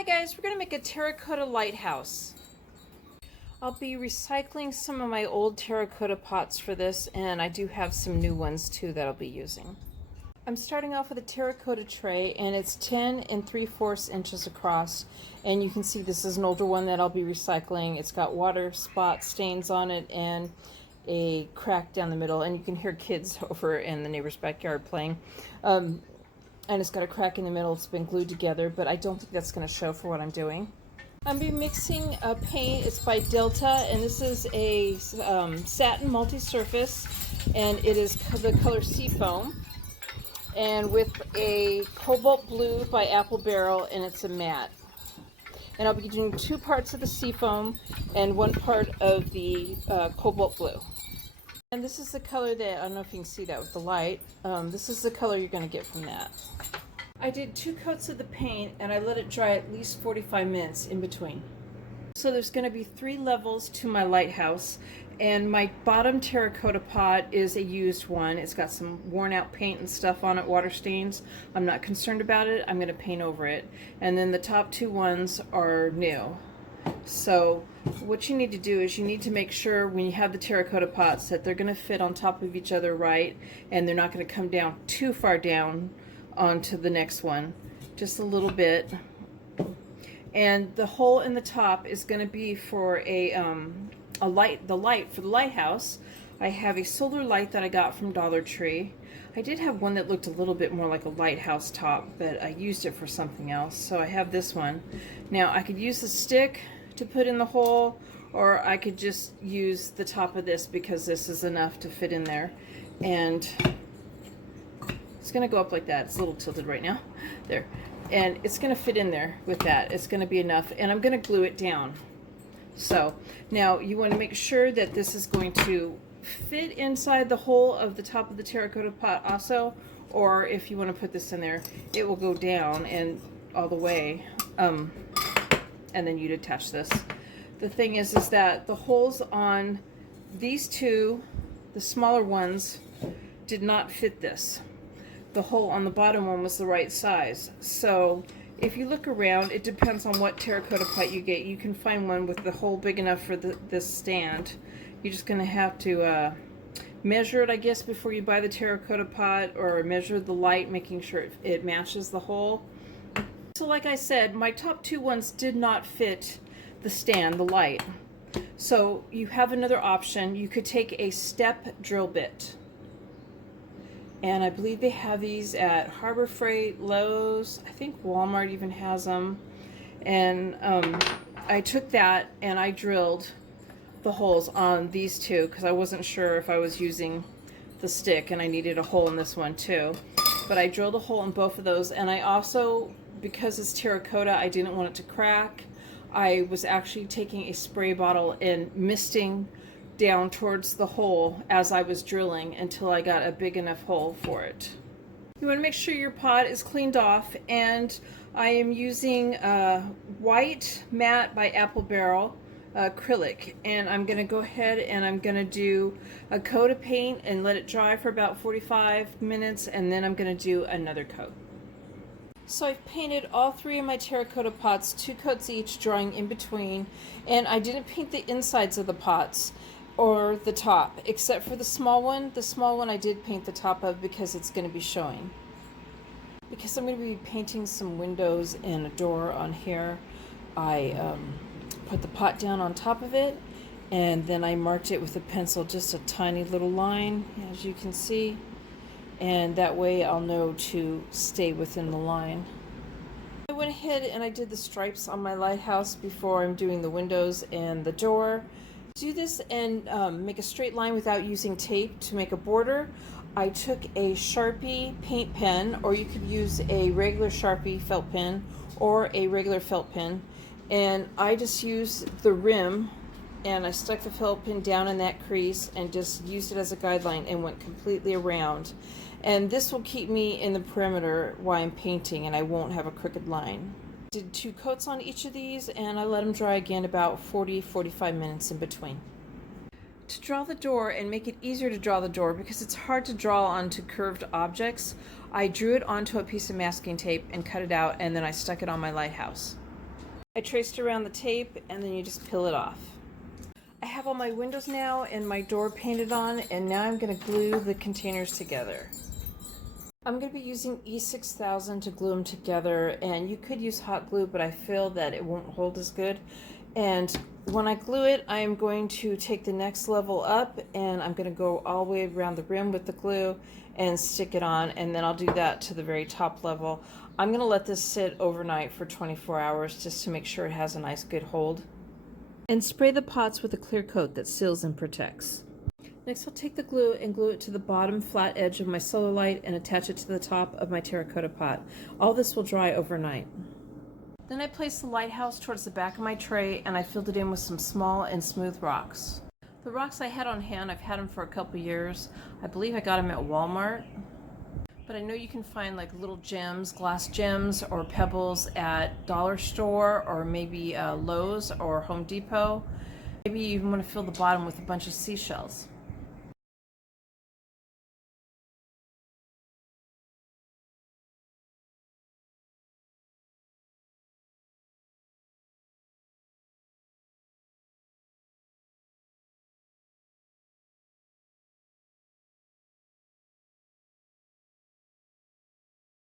Hi guys, we're going to make a terracotta lighthouse. I'll be recycling some of my old terracotta pots for this, and I do have some new ones too that I'll be using. I'm starting off with a terracotta tray, and it's 10 3/4 inches across, and you can see this is an older one that I'll be recycling. It's got water spot stains on it and a crack down the middle, and you can hear kids over in the neighbor's backyard playing. And it's got a crack in the middle. It's been glued together, but I don't think that's going to show for what I'm doing. I'm be mixing a paint. It's by Delta, and this is a satin multi-surface, and it is the color Seafoam, and with a cobalt blue by Apple Barrel, and it's a matte. And I'll be doing 2 parts of the Seafoam and 1 part of the cobalt blue. And this is the color that, I don't know if you can see that with the light, this is the color you're going to get from that. I did 2 coats of the paint, and I let it dry at least 45 minutes in between. So there's going to be 3 levels to my lighthouse, and my bottom terracotta pot is a used one. It's got some worn out paint and stuff on it, water stains. I'm not concerned about it. I'm going to paint over it. And then the top 2 ones are new. So what you need to do is you need to make sure when you have the terracotta pots that they're going to fit on top of each other right, and they're not going to come down too far down onto the next one, just a little bit. And the hole in the top is going to be for the light for the lighthouse. I have a solar light that I got from Dollar Tree. I did have one that looked a little bit more like a lighthouse top, but I used it for something else, so I have this one. Now I could use the stick to put in the hole, or I could just use the top of this because this is enough to fit in there. And it's going to go up like that. It's a little tilted right now. There. And it's going to fit in there with that. It's going to be enough, and I'm going to glue it down. So now you want to make sure that this is going to fit inside the hole of the top of the terracotta pot also, or if you want to put this in there, it will go down and all the way, and then you'd attach this. The thing is that the holes on these 2, the smaller ones, did not fit this. The hole on the bottom one was the right size. So if you look around, it depends on what terracotta pot you get. You can find one with the hole big enough for this stand. You're just going to have to measure it, I guess, before you buy the terracotta pot, or measure the light, making sure it matches the hole. So like I said, my top 2 ones did not fit the stand, the light. So you have another option. You could take a step drill bit. And I believe they have these at Harbor Freight, Lowe's, I think Walmart even has them. And I took that and I drilled the holes on these 2 because I wasn't sure if I was using the stick, and I needed a hole in this one too. But I drilled a hole in both of those, and I also, because it's terracotta, I didn't want it to crack. I was actually taking a spray bottle and misting down towards the hole as I was drilling until I got a big enough hole for it. You want to make sure your pot is cleaned off, and I am using white matte by Apple Barrel acrylic, and I'm going to go ahead and I'm going to do a coat of paint and let it dry for about 45 minutes, and then I'm going to do another coat. So I've painted all 3 of my terracotta pots, 2 coats each, drawing in between, and I didn't paint the insides of the pots or the top, except for the small one. The small one I did paint the top of because it's going to be showing. Because I'm going to be painting some windows and a door on here, I put the pot down on top of it, and then I marked it with a pencil, just a tiny little line, as you can see, and that way I'll know to stay within the line. I went ahead and I did the stripes on my lighthouse before I'm doing the windows and the door. To do this and make a straight line without using tape to make a border, I took a Sharpie paint pen, or you could use a regular Sharpie felt pen or a regular felt pen, and I just used the rim, and I stuck the felt pen down in that crease and just used it as a guideline and went completely around. And this will keep me in the perimeter while I'm painting, and I won't have a crooked line. Did 2 coats on each of these, and I let them dry again about 40-45 minutes in between. To draw the door and make it easier to draw the door, because it's hard to draw onto curved objects, I drew it onto a piece of masking tape and cut it out, and then I stuck it on my lighthouse. I traced around the tape and then you just peel it off. I have all my windows now and my door painted on, and now I'm going to glue the containers together. I'm going to be using E6000 to glue them together, and you could use hot glue, but I feel that it won't hold as good. And when I glue it, I'm going to take the next level up, and I'm going to go all the way around the rim with the glue and stick it on, and then I'll do that to the very top level. I'm going to let this sit overnight for 24 hours just to make sure it has a nice good hold. And spray the pots with a clear coat that seals and protects. Next, I'll take the glue and glue it to the bottom flat edge of my solar light and attach it to the top of my terracotta pot. All this will dry overnight. Then I placed the lighthouse towards the back of my tray, and I filled it in with some small and smooth rocks. The rocks I had on hand, I've had them for a couple years. I believe I got them at Walmart. But I know you can find like little gems, glass gems or pebbles at dollar store or maybe Lowe's or Home Depot. Maybe you even want to fill the bottom with a bunch of seashells.